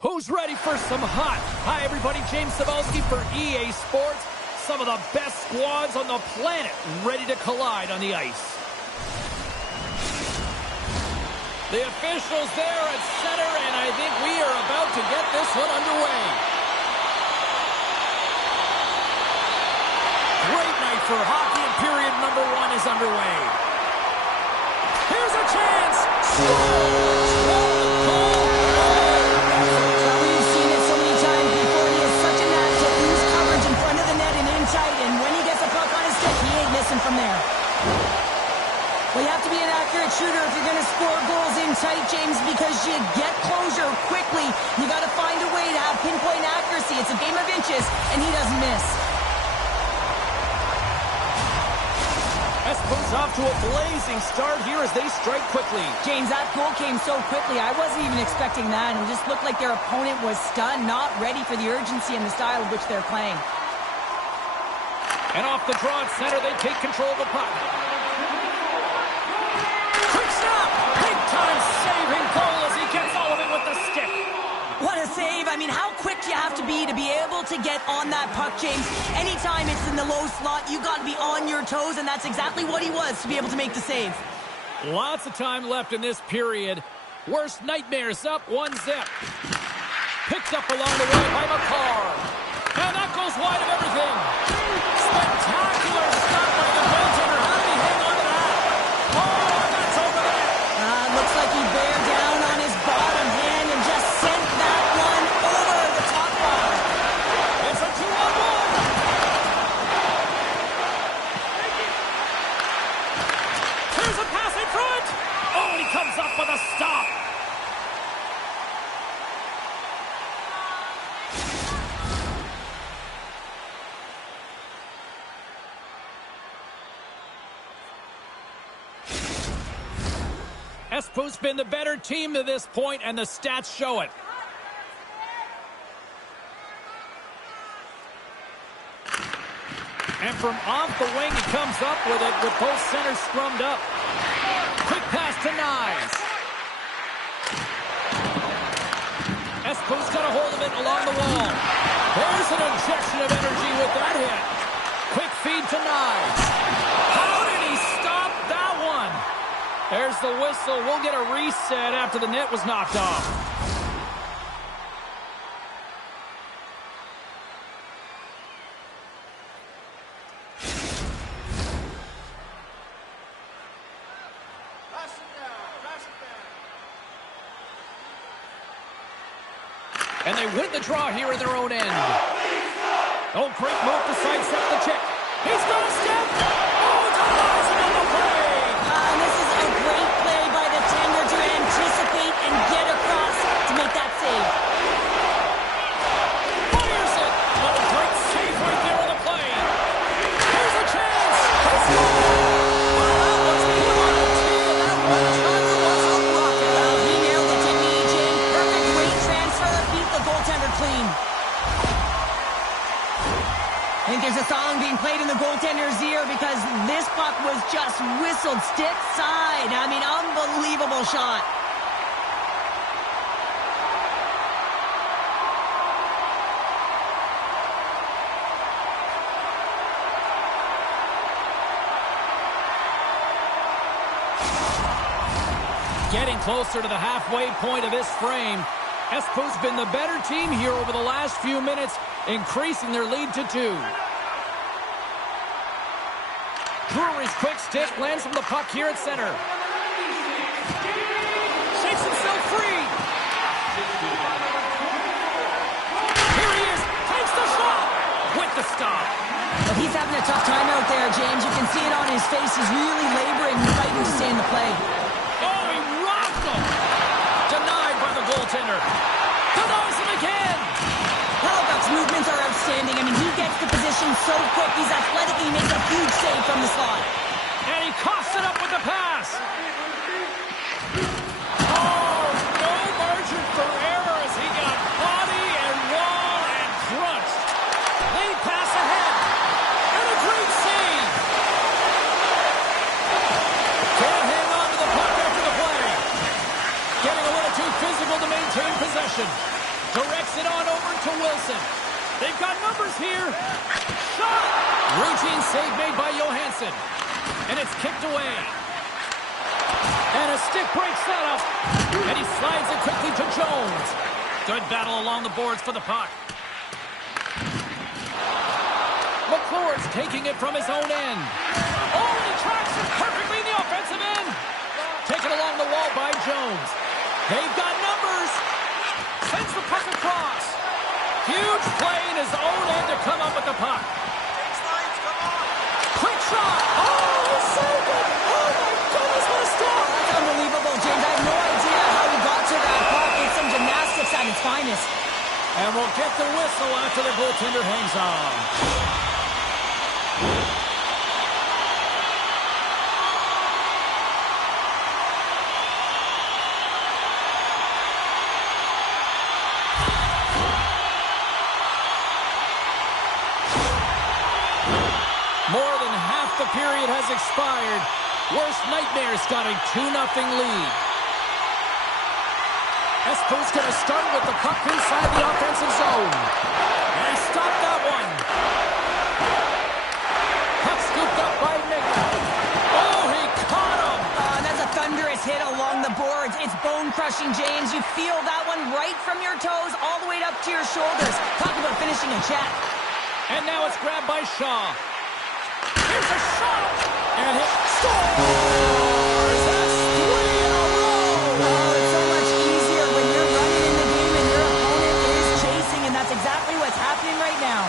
Who's ready for some hot? Hi, everybody. James Cebulski for EA Sports. Some of the best squads on the planet ready to collide on the ice. The officials there at center, and I think we are about to get this one underway. Great night for hockey, and period number 1 is underway. Here's a chance! We've seen it so many times before. He is such a knack to lose coverage in front of the net and in tight, and when he gets a puck on his stick, he ain't missing from there. Well, you have to be an accurate shooter if you're going to score goals in tight, James, because you get closure quickly. You got to find a way to have pinpoint accuracy. It's a game of inches, and he doesn't miss. Espo's off to a blazing start here as they strike quickly. James, that goal came so quickly. I wasn't even expecting that. It just looked like their opponent was stunned, not ready for the urgency and the style of which they're playing. And off the draw at center, they take control of the puck. Quick stop! Big time saving goal as he gets all of it with the stick. What a save. I mean, how quick do you have to be able to get on that puck, James? Anytime it's in the low slot, you got to be on your toes, and that's exactly what he was to be able to make the save. Lots of time left in this period. Worst nightmares up 1-0. Picked up along the way by McCarr. And that goes wide of everything. Spectacular stop by the goaltender. How did he hang on to that? Oh, that's over there. Looks like he bared down on his bottom hand and just sent that one over the top bar. It's a 2-on-1. Here's a pass in front. Oh, and he comes up with a stop. Espo's been the better team to this point, and the stats show it. And from off the wing, he comes up with it with both centers scrummed up. Quick pass to Nyes. Espo's got a hold of it along the wall. There's an injection of energy with that hit. Quick feed to Nyes. How did he stop that one? There's the whistle. We'll get a reset after the net was knocked off. And they win the draw here in their own end. Oh, great move to sidestep the check. He's going to step. Oh, denies him on the play. This is a great play by the tender to anticipate and get across to make that save. Fires it. Oh, great save right there on the play. Here's a chance. Let's go. Let's put him on the tee. That one timer was a rocket. Well, he nailed it, didn't he, Jim? Perfect weight transfer, beat the goaltender clean. I think there's a song being played in the goaltender's ear because this puck was just whistled stick side. I mean, unbelievable shot. Getting closer to the halfway point of this frame. Espo's been the better team here over the last few minutes, increasing their lead to 2. Drury's quick stick lands from the puck here at center. Shakes himself free. Here he is. Takes the shot. With the stop. Well, he's having a tough time out there, James. You can see it on his face. He's really laboring and fighting to stay in the play. Oh, he rocked him. Denied by the goaltender. Denies him again. Halifax's movements are outstanding. I mean, he gets the position so quick. He's athletic and he makes a huge save from the slot. And he coughs it up with the pass. Oh, no margin for error as he got body and wall and crunched. They pass ahead. And a great save. Can't hang on to the puck after the play. Getting a little too physical to maintain possession. Directs it on over to Wilson. They've got numbers here. Shot! Routine save made by Johansson. And it's kicked away. And a stick breaks that up. And he slides it quickly to Jones. Good battle along the boards for the puck. McClure's taking it from his own end. Oh, and he tracks it perfectly in the offensive end. Taken along the wall by Jones. They've got numbers. Sends the puck across. Huge play in his own end to come up with the puck. Quick shot. Oh, it's so good. Oh, my goodness, what a stop. That's unbelievable, James. I have no idea how he got to that puck. It's some gymnastics at its finest. And we'll get the whistle after the goaltender hangs on. More than half the period has expired. Worst nightmares got a 2-0 lead. Espoo's going to start with the puck inside the offensive zone. And he stopped that one. Puck scooped up by Mignon. Oh, he caught him. And that's a thunderous hit along the boards. It's bone-crushing, James. You feel that one right from your toes all the way up to your shoulders. Talk about finishing a check. And now it's grabbed by Shaw. Here's a shot. And it scores. That's 3 in a row. Oh, it's so much easier when you're running in the game and your opponent is chasing, and that's exactly what's happening right now.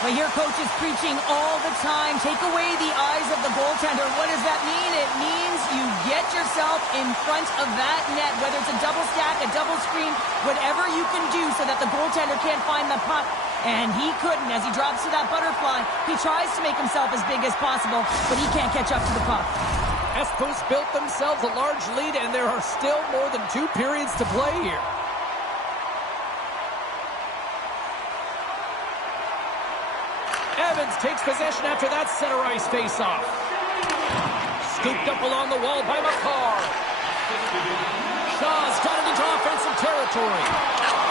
Well, your coach is preaching all the time. Take away the eyes of the goaltender. What does that mean? It means you get yourself in front of that net, whether it's a double stack, a double screen, whatever you can do so that the goaltender can't find the puck. And he couldn't. As he drops to that butterfly, he tries to make himself as big as possible, but he can't catch up to the puck. Espoo's built themselves a large lead, and there are still more than 2 periods to play here. Evans takes possession after that center ice face-off. Scooped up along the wall by McCarr. Shaw's got it into offensive territory.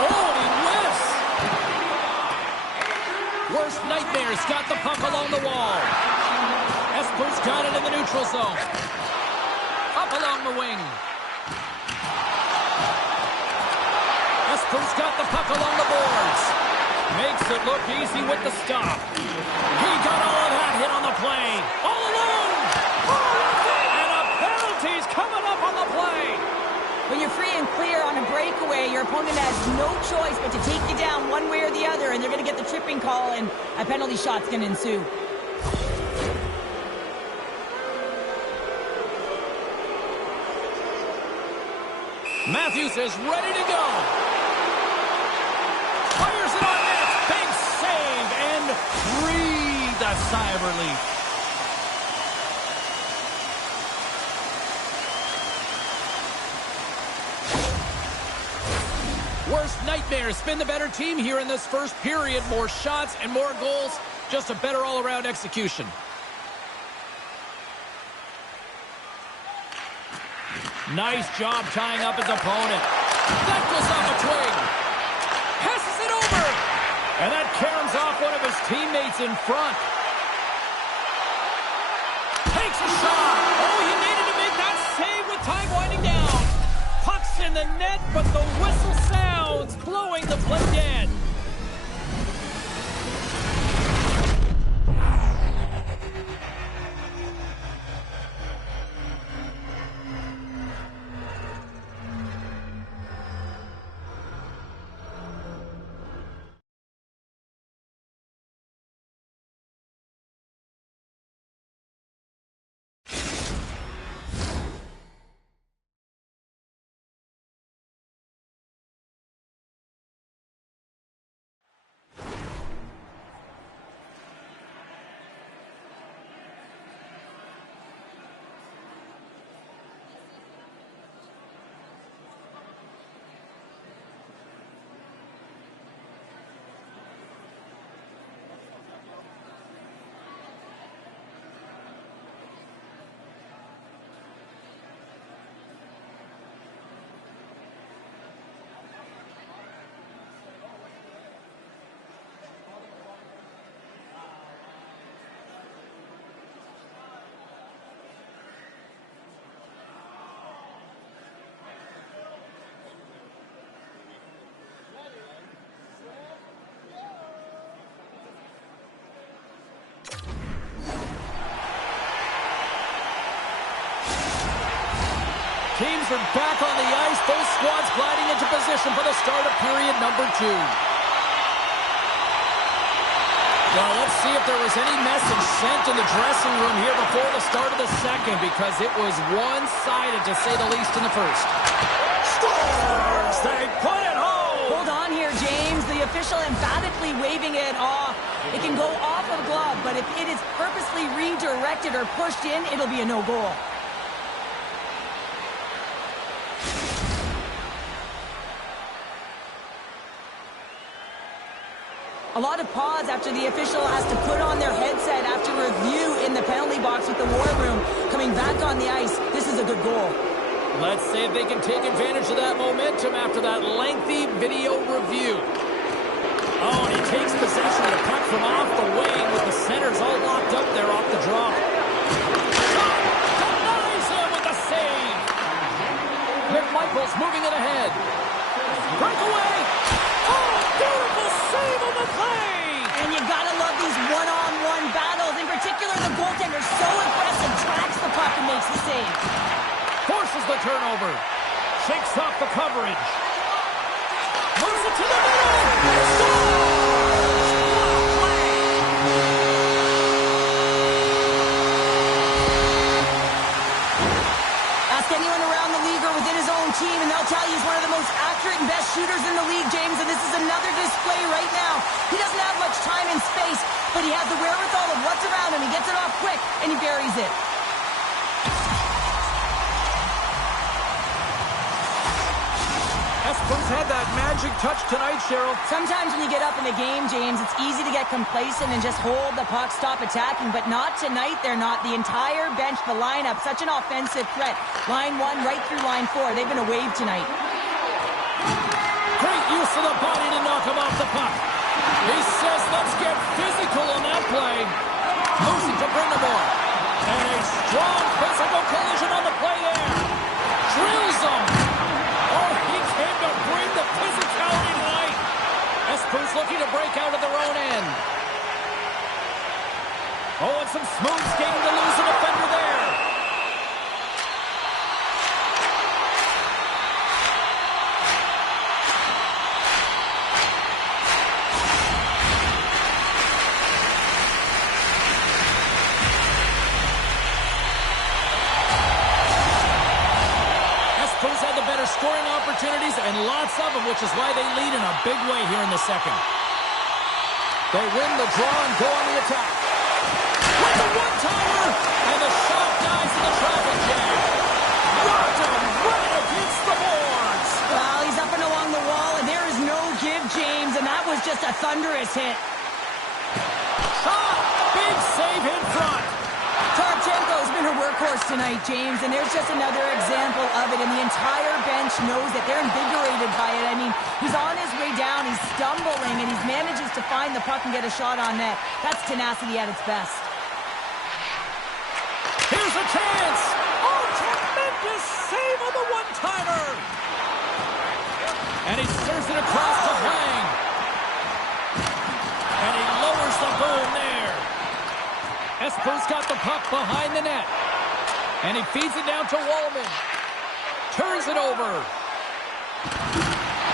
Oh, and he whiffs. Worst nightmares got the puck along the wall. Espoo's got it in the neutral zone. Up along the wing. Espoo's got the puck along the boards. Makes it look easy with the stop. He got all of that hit on the play. All alone! And a penalty's coming up on the play. When you're free and clear on a breakaway, your opponent has no choice but to take you down one way or the other, and they're going to get the tripping call, and a penalty shot's going to ensue. Matthews is ready to go. Fires it on net. Big save and breathed a sigh of relief. Worst nightmares been the better team here in this first period. More shots and more goals. Just a better all-around execution. Nice job tying up his opponent. That goes off a twig. Passes it over. And that caroms off one of his teammates in front. Takes a shot. Oh, he needed to make that save with time winding down. Puck's in the net, but the whistle sounds, blowing the play dead. are back on the ice. Both squads gliding into position for the start of period number 2. Well, let's see if there was any message sent in the dressing room here before the start of the second, because it was one-sided, to say the least, in the first. Scores! They put it home! Hold on here, James. The official emphatically waving it off. It can go off of glove, but if it is purposely redirected or pushed in, it'll be a no-goal. A lot of pause after the official has to put on their headset after review in the penalty box with the war room. Coming back on the ice, this is a good goal. Let's see if they can take advantage of that momentum after that lengthy video review. Oh, and he takes possession of the puck from off the wing with the centers all locked up there off the draw. Shot! Denies him with the save! McMichael's moving it ahead. Breakaway! Oh, beautiful save on the play! And you gotta love these one-on-one battles. In particular, the goaltender so aggressive, tracks the puck and makes the save. Forces the turnover. Shakes off the coverage. Moves it to the middle. Scores! What a play! Ask anyone around the league or within his own team, and they'll tell you he's one of the most accurate and best shooters in the league, James, and this is another display right now. He doesn't have much time and space, but he has the wherewithal of what's around him. He gets it off quick, and he buries it. Esper's had that magic touch tonight, Cheryl. Sometimes when you get up in a game, James, it's easy to get complacent and just hold the puck, stop attacking, but not tonight. They're not. The entire bench, the lineup, such an offensive threat. Line 1 right through line 4. They've been a wave tonight. Great use of the body to knock him off the puck. He says, let's get physical on that play. Moves it to Brindamore. And a strong physical collision on the play there. Drills him. Oh, he came to bring the physicality tonight. Esper's looking to break out of their own end. Oh, and some smooth skating to lose a defender there. Scoring opportunities and lots of them, which is why they lead in a big way here in the second. They win the draw and go on the attack. With the one-timer, and the shot dies in the traffic jam. Rocked him right against the boards. Well, he's up and along the wall, and there is no give, James, and that was just a thunderous hit. Shot! Big save in front. Tarchenko's been a workhorse tonight, James, and there's just another example of it, and the entire bench knows that they're invigorated by it. I mean, he's on his way down, he's stumbling, and he manages to find the puck and get a shot on net. That's tenacity at its best. Here's a chance! Oh, tremendous save on the one-timer! And he serves it across to Hang. And he lowers the boom there. Esper's got the puck behind the net. And he feeds it down to Wallman. Turns it over.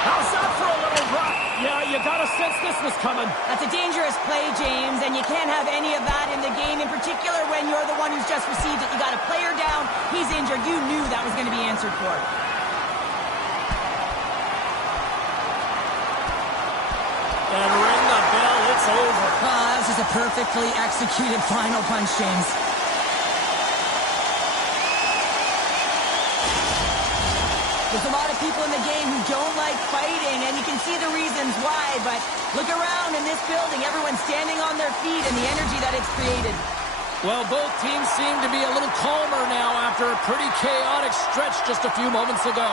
How's that for a little rock? Yeah, you got to sense this was coming. That's a dangerous play, James, and you can't have any of that in the game, in particular when you're the one who's just received it. You got a player down, he's injured. You knew that was going to be answered for. And ring the bell, it's over. That was just a perfectly executed final punch, James. There's a lot of people in the game who don't like fighting, and you can see the reasons why, but look around in this building. Everyone's standing on their feet and the energy that it's created. Well, both teams seem to be a little calmer now after a pretty chaotic stretch just a few moments ago.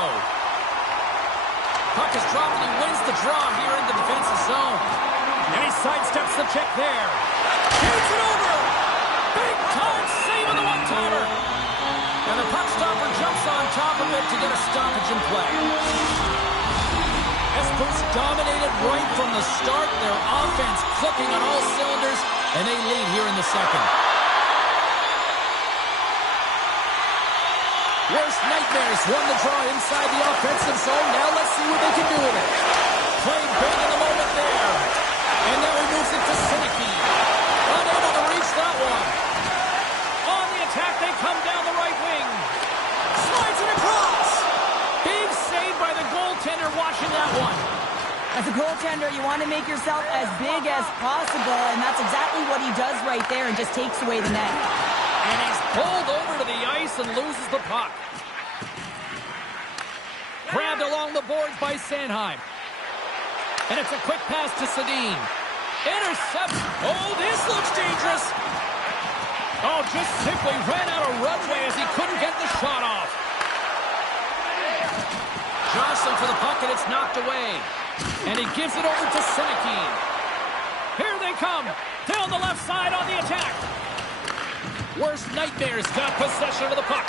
Puck is dropped and he wins the draw here in the defensive zone. And he sidesteps the check there. Shoots it over. Big time save on the one-timer. And the puck stopper jumps on top of it to get a stoppage in play. Espoo's dominated right from the start. Their offense clicking on all cylinders, and they lead here in the second. Worst night Nightmares won the draw inside the offensive zone. Now let's see what they can do with it. Played big in the moment there. And now he moves it to Sinicky. Unable to reach that one. On the attack, they come down the right wing. Slides it across. Big save by the goaltender watching that one. As a goaltender, you want to make yourself as big as possible, and that's exactly what he does right there and just takes away the net. And he's pulled over to the ice and loses the puck. Grabbed along the boards by Sanheim. And it's a quick pass to Sedin. Intercept. Oh, this looks dangerous. Oh, just simply ran out of runway as he couldn't get the shot off. Jostling for the puck, and it's knocked away. And he gives it over to Sinicky. Here they come. Down the left side on the attack. Worst Nightmares got possession of the puck.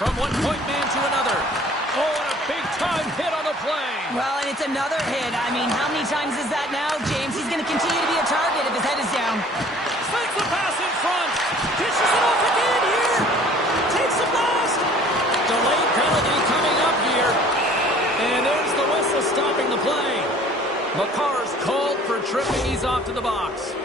From one point man to another. Oh, and a big-time hit on the play. Well, and it's another hit. I mean, how many times is that now, James? He's going to continue to be a target if his head is down. Sends the pass in front. Dishes it off again here. Takes the blast. Delayed penalty coming up here. And there's the whistle stopping the play. McCarr's called for tripping. He's off to the box.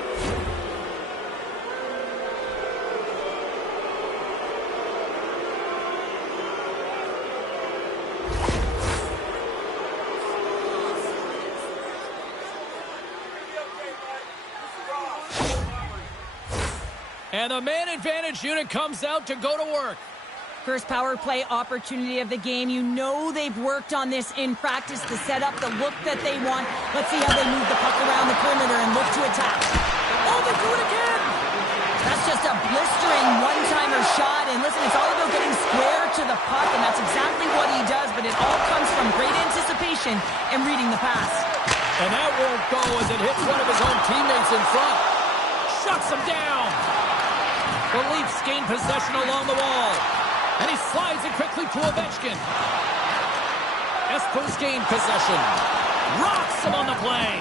And the man advantage unit comes out to go to work. First power play opportunity of the game. You know they've worked on this in practice to set up the look that they want. Let's see how they move the puck around the perimeter and look to attack. Oh, they do it again! That's just a blistering one-timer shot. And listen, it's all about getting square to the puck, and that's exactly what he does, but it all comes from great anticipation and reading the pass. And that won't go as it hits one of his own teammates in front. Shuts him down. The Leafs gain possession along the wall. And he slides it quickly to Ovechkin. Espoo's gained possession. Rocks him on the play.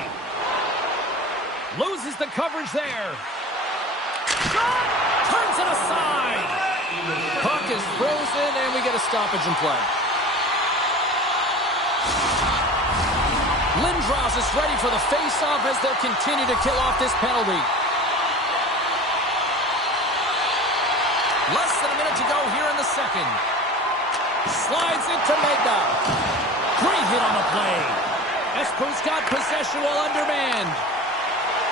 Loses the coverage there. Shot! Turns it aside. Puck is frozen, and we get a stoppage in play. Lindros is ready for the face-off as they'll continue to kill off this penalty. Less than a minute to go here in the second. Slides it to Mega. Great hit on the play. Espoo's got possession while undermanned.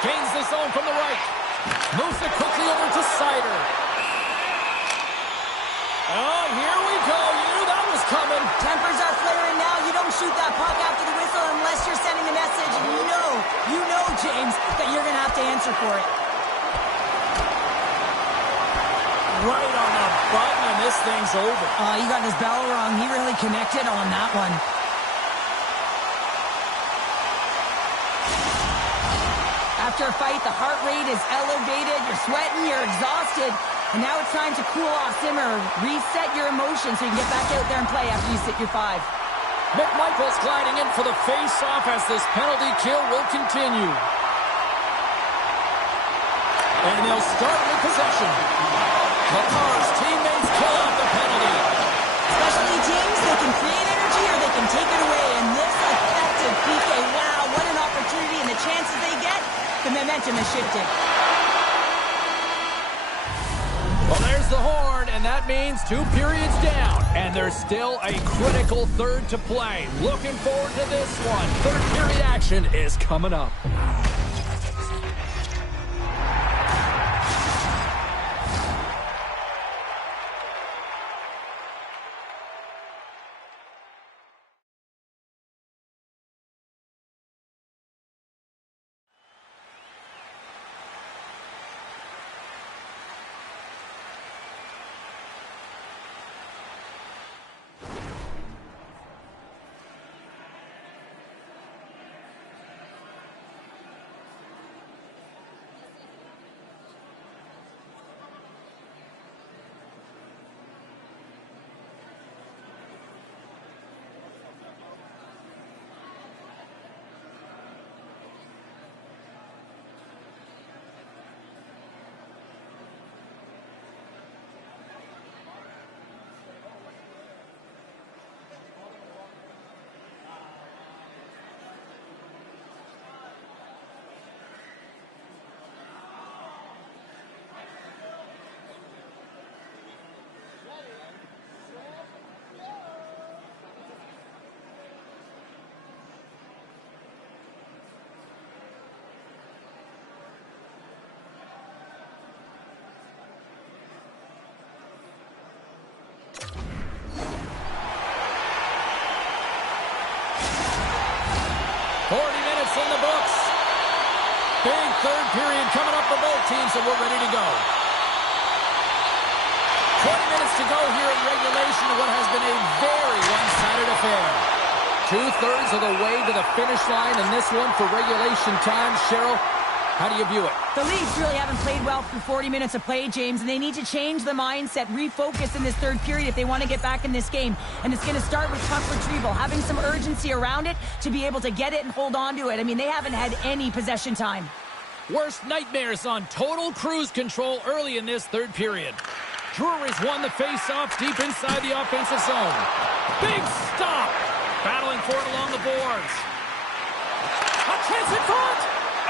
Gains the zone from the right. Moves it quickly over to Sider. Oh, here we go. You knew that was coming. Tempers are flaring now. You don't shoot that puck after the whistle unless you're sending a message. And you know, James, that you're going to have to answer for it. Right on the button, and this thing's over. He got his bell wrong. He really connected on that one. After a fight, the heart rate is elevated. You're sweating, you're exhausted. And now it's time to cool off, simmer, reset your emotions so you can get back out there and play after you sit your 5. McMichael's gliding in for the face-off as this penalty kill will continue. And they'll start with possession. McCarr's teammates kill off the penalty. Specialty teams, they can create energy or they can take it away. And this effective PK, wow, what an opportunity. And the chances they get, the momentum is shifted. Well, there's the horn, and that means 2 periods down. And there's still a critical third to play. Looking forward to this one. Third period action is coming up. third period coming up for both teams, and we're ready to go. 20 minutes to go here in regulation of what has been a very one-sided affair. Two-thirds of the way to the finish line in this one for regulation time. Cheryl, how do you view it? The Leafs really haven't played well for 40 minutes of play, James, and they need to change the mindset, refocus in this third period if they want to get back in this game. And it's going to start with puck retrieval, having some urgency around it to be able to get it and hold on to it. I mean, they haven't had any possession time. Worst nightmares on total cruise control early in this third period. Drury's won the face-offs deep inside the offensive zone. Big stop! Battling for it along the boards. A chance in front!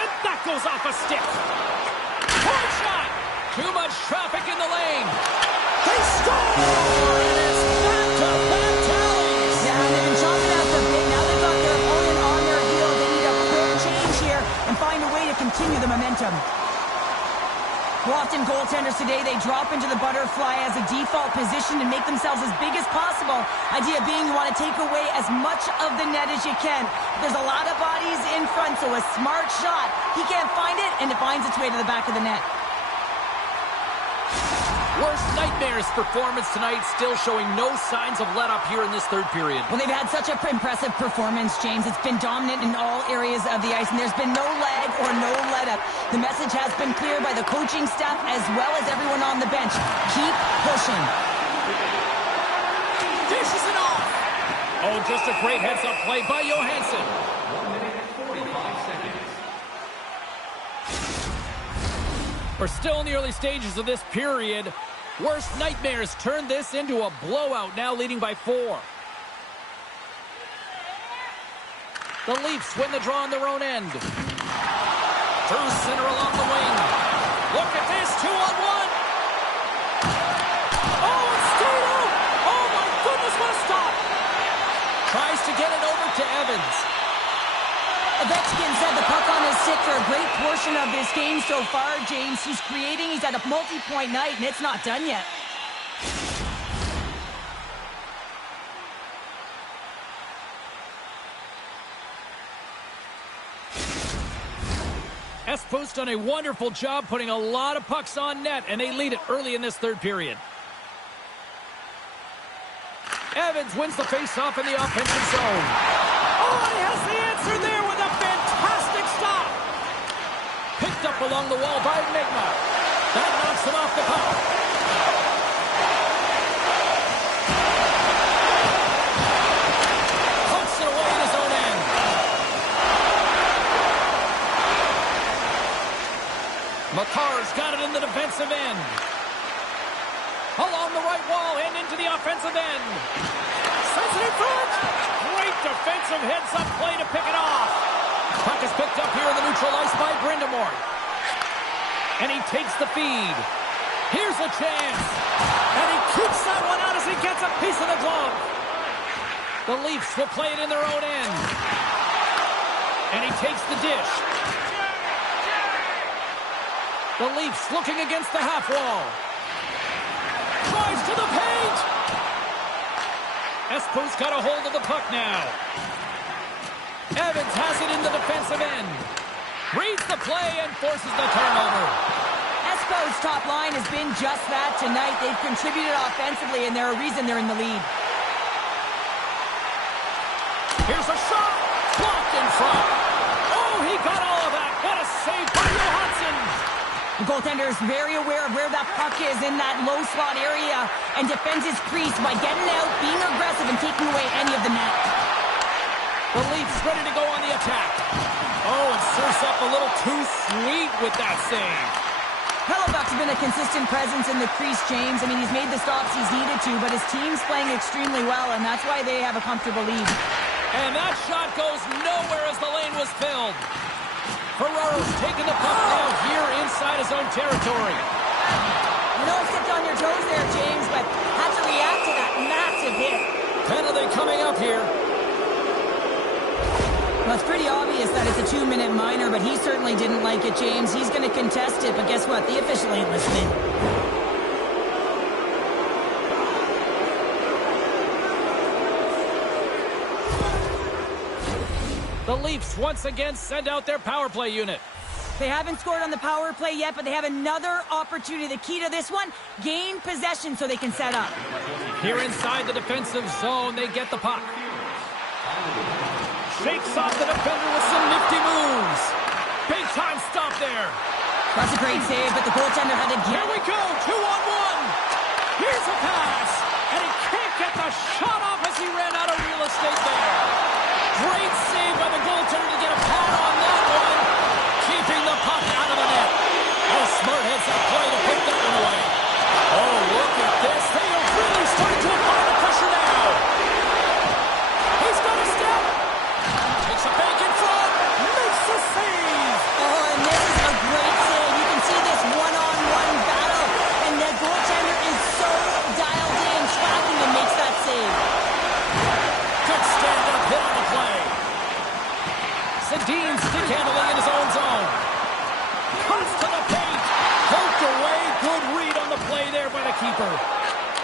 And that goes off a stick. Point shot! Too much traffic in the lane. They score! And it's back-to-back tallies! Yeah, they've been chomping at the bit. Now they've got their opponent on their heels. They need a quick change here and find a way to continue the momentum. Well, often goaltenders today, they drop into the butterfly as a default position and make themselves as big as possible. Idea being you want to take away as much of the net as you can. There's a lot of bodies in front, so a smart shot. He can't find it, and it finds its way to the back of the net. Worst nightmares performance tonight, still showing no signs of let-up here in this third period. Well, they've had such an impressive performance, James. It's been dominant in all areas of the ice, and there's been no lag or no let-up. The message has been clear by the coaching staff as well as everyone on the bench. Keep pushing. Dishes it off! Oh, just a great heads-up play by Johansson. 1 minute, 45 seconds. We're still in the early stages of this period. Worst nightmares turned this into a blowout, now leading by 4. The Leafs win the draw on their own end. Through center along the wing. Look at this, 2-on-1. Oh, it's stayed out. Oh, my goodness, what a stop. Tries to get it over to Evans. Ovechkin's had the puck on his stick for a great portion of this game so far, James. He's creating, he's had a multi-point night, and it's not done yet. Espoo's done a wonderful job putting a lot of pucks on net, and they lead it early in this third period. Evans wins the face-off in the offensive zone. Oh, he has the answer there with a fantastic stop. Picked up along the wall by Migma. That knocks him off the puck. Puts it away in his own end. McCarr's got it in the defensive end. Along the right wall and into the offensive end. Sends it in front. Great defensive heads-up play to pick it off. Puck is picked up here in the neutral ice by Brindamore. And he takes the feed. Here's a chance. And he keeps that one out as he gets a piece of the glove. The Leafs will play it in their own end. And he takes the dish. The Leafs looking against the half wall. Drives to the paint. Espoo's got a hold of the puck now. Evans has it in the defensive end. Reads the play and forces the turnover. Espoo's top line has been just that tonight. They've contributed offensively, and they're a reason they're in the lead. Here's a shot. Blocked in front. Oh, he got all of that. What a save by Johansson. The goaltender is very aware of where that puck is in that low slot area and defends his crease by getting out, being aggressive, and taking away any of the net. The Leafs ready to go on the attack. Oh, and serves up a little too sweet with that save. Hellebuyck's been a consistent presence in the crease, James. I mean, he's made the stops he's needed to, but his team's playing extremely well, and that's why they have a comfortable lead. And that shot goes nowhere as the lane was filled. Ferraro's taking the puck now here inside his own territory. You know, stepped on your toes there, James, but had to react to that massive hit. Penalty coming up here. Well, it's pretty obvious that it's a 2-minute minor, but he certainly didn't like it, James. He's going to contest it, but guess what? The official ain't listening. The Leafs once again send out their power play unit. They haven't scored on the power play yet, but they have another opportunity. The key to this one, gain possession so they can set up. Here inside the defensive zone, they get the puck. Shakes off the defender with some nifty moves. Big time stop there. That's a great save, but the goaltender had to get... Here we go, 2-on-1. Here's a pass, and he can't get the shot off as he ran out of real estate there. Great save by the goaltender to get a pad on that one, keeping the puck out of the net. Oh, smart heads that play to put that one away. Oh, look at this. They are really starting to apply the pressure now. He's got a step. Takes a bank in front. Makes the save. Oh, and this is a great save. You can see this one-on-one battle, and the goaltender is so dialed in, tracking and makes that save. Good stand-up hit on the play. Sedin stick handling in his own zone. Comes to the paint. Poked away. Good read on the play there by the keeper.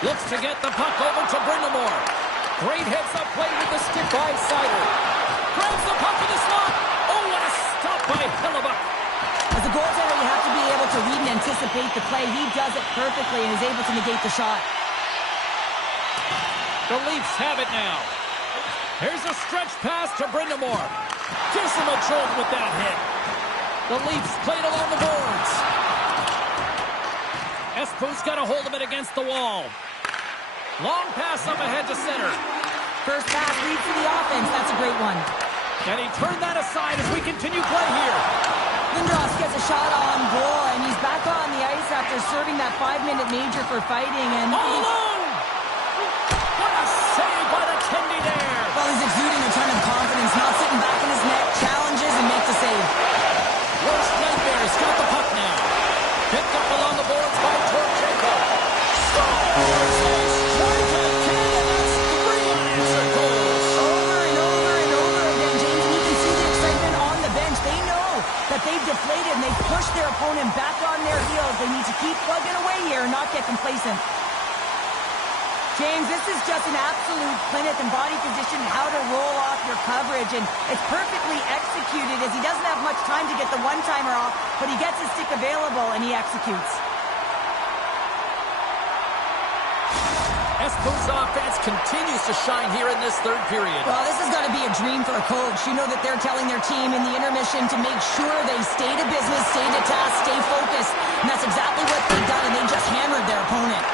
Looks to get the puck over to Brindamore. Great heads-up play with the stick by Sider. Grabs the puck in the slot. Oh, what a stop by Hellebuck. As a goaltender, you have to be able to read and anticipate the play. He does it perfectly and is able to negate the shot. The Leafs have it now. Here's a stretch pass to Brindamore. Gives him a jolt with that hit. The Leafs played along the boards. Espoo's got a hold of it against the wall. Long pass up ahead to center. First pass leads to the offense. That's a great one. And he turned that aside as we continue play here. Lindros gets a shot on goal, and he's back on the ice after serving that 5-minute major for fighting. And all alone! What a save by the Kendi there! Well, he's exuding a ton of confidence, not sitting back in his net, challenges and makes the save. Worst nightmare's got the puck now. Picked up along the boards by Torchenko. Scores! They strike again, and that's 3 unanswered goals. Over and over and over again, James, and you can see the excitement on the bench. They know that they've deflated and they've pushed their opponent back on their heels. They need to keep plugging away here and not get complacent. James, this is just an absolute clinic and body position, how to roll off your coverage, and it's perfectly executed as he doesn't have much time to get the one-timer off, but he gets his stick available and he executes. Espoo's offense continues to shine here in this third period. Well, this has got to be a dream for a coach. You know that they're telling their team in the intermission to make sure they stay to business, stay to task, stay focused, and that's exactly what they've done, and they just hammered their opponent.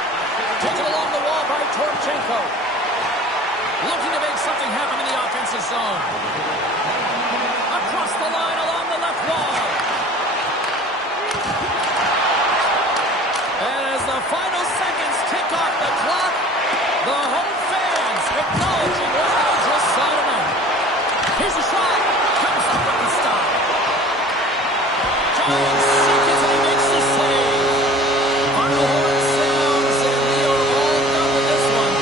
Taken along the wall by Torchenko. Looking to make something happen in the offensive zone. Across the line along the left wall. And as the final seconds tick off the clock, the home fans acknowledging what they just saw tonight. Here's a shot. Comes up with the stop. Giant seconds and he makes the save. Final horn sounds and we are all done with this one.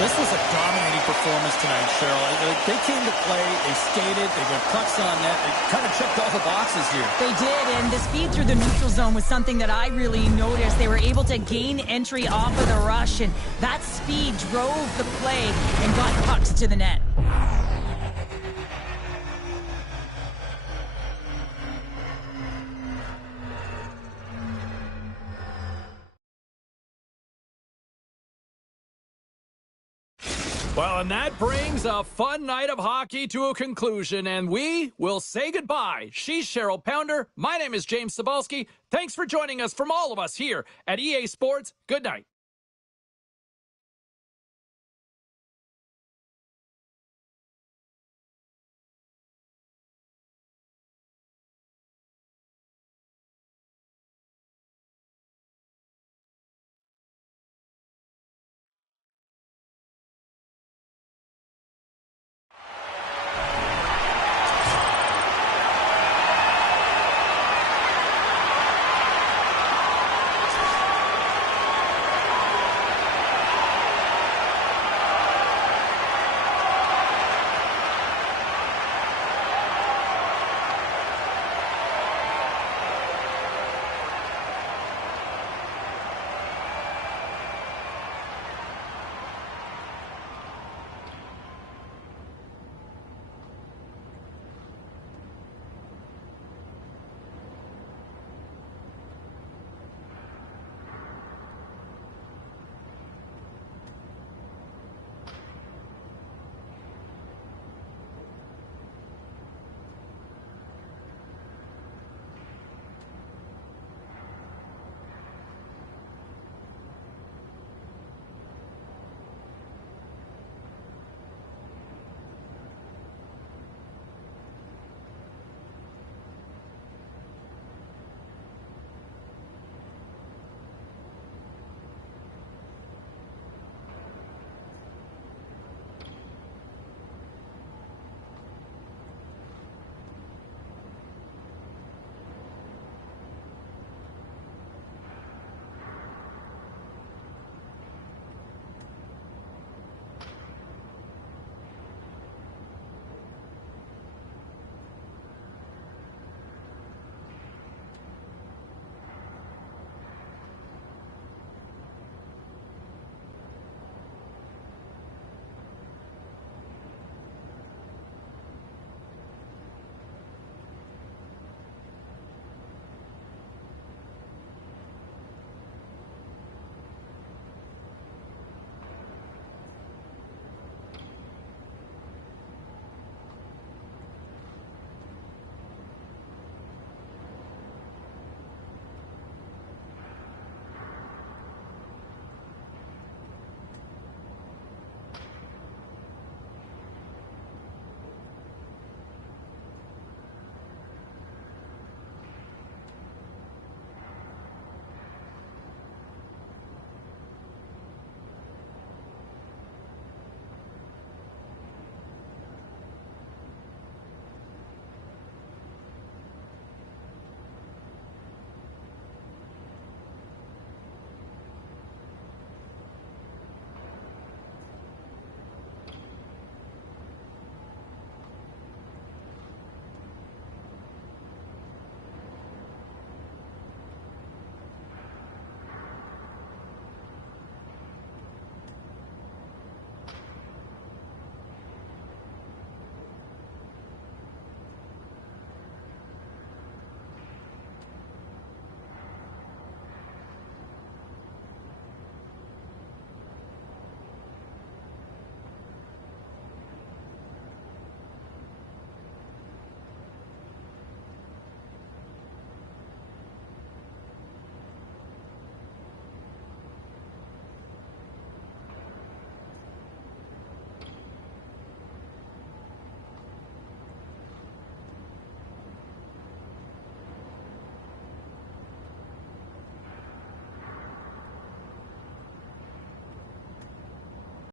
This was a dominating performance tonight, Cheryl. They came to play, they skated, they got pucks on net, they kind of checked all the boxes here. They did, and the speed through the neutral zone was something that I really noticed. They were able to gain entry off of the rush, and that speed drove the play and got pucks to the net. Well, and that brings a fun night of hockey to a conclusion, and we will say goodbye. She's Cheryl Pounder. My name is James Cebulski. Thanks for joining us from all of us here at EA Sports. Good night.